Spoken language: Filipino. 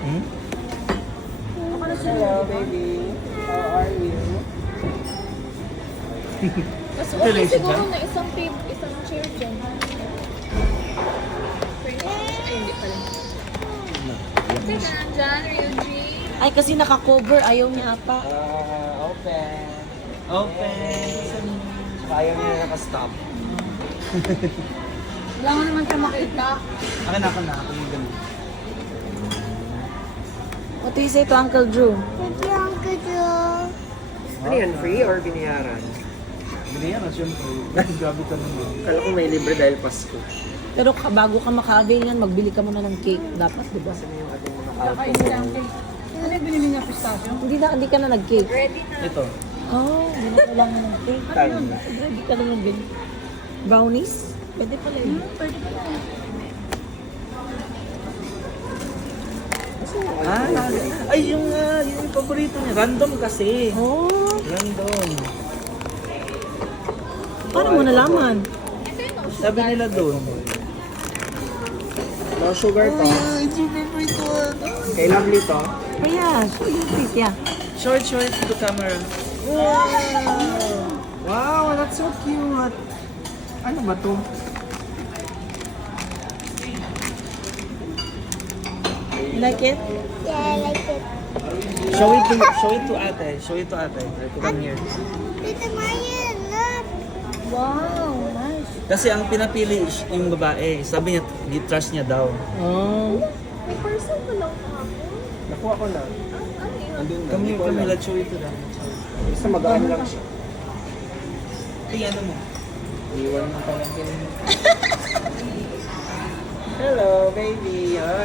Hmm? Hello, baby. How are you? Mas Ito okay lang siya siguro dyan? na isang chair dyan. Ay, hindi pala. Sige, dyan, Ryuji. Ay, kasi naka-cover. Ayaw niya ata. Open. Open. Ayaw niya naka-stop. Wala ko naman siya makita. Akin na. Ako yung ganun. What do you say to Uncle Drew? Ano yan, free or binayaran? Ganyan na, syempre. Grabe ka naman. Kala ko may libre dahil Pasko. Pero bago ka maka-avail yan, magbili ka muna ng cake. Dapat, di ba? Ano yung ating mga Ano yung binili niya pistachio? Hindi ka na nag-cake. Ready na. Ito. Oh, hindi na kailangan ng cake. Tama. Ready ka na mag-bili. Brownies? Pwede pala yun. Pwede pa na. Ay, yung paborito niya. Random kasi. Oh, Random. paano mo nalaman? Ito yung no Sabi nila doon. no sugar to. It's your favorite one. Kay Lovely to. Kaya, show you please, yeah. Short to the camera. Wow, that's so cute. Ano ba to? You like it? Yeah, I like it. Show it to ate. Show it to ate. Come here. Tita Maya, look. Wow, nice. Kasi ang pinapili yung babae. Sabi niya, di-trust niya daw. Oh. May person pa lang ako. Nakuha ko na. Ano yun? Andun na. Come Hindi here, ko come here. alam. Let's show it to them. Basta magaan lang siya. Tingnan mo. Iwan mo pa lang kinito. Hello, baby. Ah,